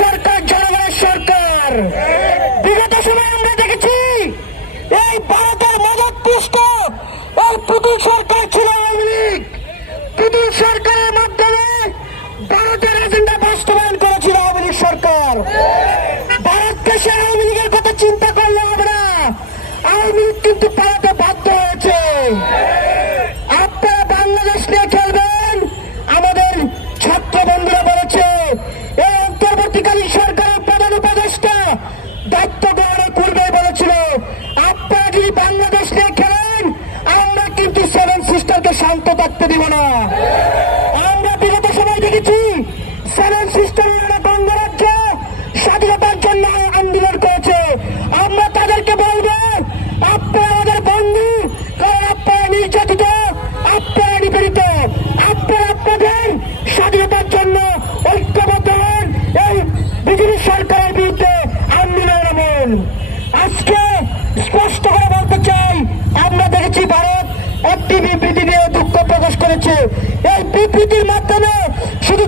সরকার জনগণের সরকার। বিগত সময় আমরা দেখেছি এই ভারতের মদত পুষ্ট এই পুতুল সরকার ছিল আওয়ামী লীগ। পুতুল সরকারের মাধ্যমে ভারতের এজেন্ডা বাস্তবায়ন করেছিল আওয়ামী লীগ সরকার। ভারতকে সে আওয়ামী লীগের কথা চিন্তা করলে হবে না। আওয়ামী লীগ কিন্তু পালাতে বাধ্য হয়েছে। আপনারা বাংলাদেশ নিয়ে খেলবেন, আমাদের ছাত্র বন্ধুরা বলেছে। এই অন্তর্বর্তীকালীন সরকারের প্রধান উপদেষ্টা দায়িত্ব গ্রহণের পূর্বে বলেছিল, আপনারা যদি বাংলাদেশ নিয়ে খেলেন আমরা কিন্তু সেভেন সিস্টারকে শান্ত থাকতে দিব না। আমরা বিগত সময় দেখেছি সেভেন সিস্টারেরা গঙ্গরাজ্য স্বাধীনতার জন্য আন্দোলন করেছে। আমরা তাদেরকে বলবো আপনারা আমাদের বন্ধু, কারণ আপনারা নির্যাতিত, আপনারা নিপীড়িত, আপনারা আপনাদের স্বাধীনতার জন্য ঐক্যবদ্ধ হন, এই বিজেপি সরকারের বিরুদ্ধে আন্দোলন নামান। আজকে স্পষ্ট করে বলতে চাই, আমরা দেখেছি ভারত একটি বিবৃতি দিয়ে দুঃখ প্রকাশ করেছে। এই বিবৃতির মাধ্যমে শুধু